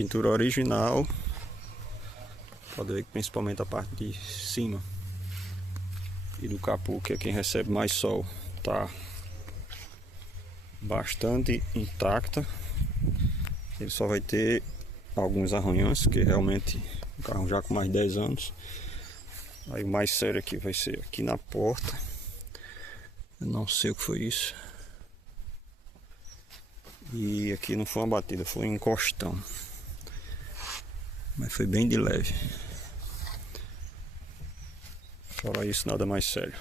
pintura original. Pode ver que principalmente a parte de cima e do capô, que é quem recebe mais sol, tá bastante intacta. Ele só vai ter alguns arranhões, que realmente o carro já com mais de 10 anos. Aí o mais sério aqui vai ser aqui na porta. Eu não sei o que foi isso. E aqui não foi uma batida, foi um encostão. Mas foi bem de leve. Fora isso, nada mais sério.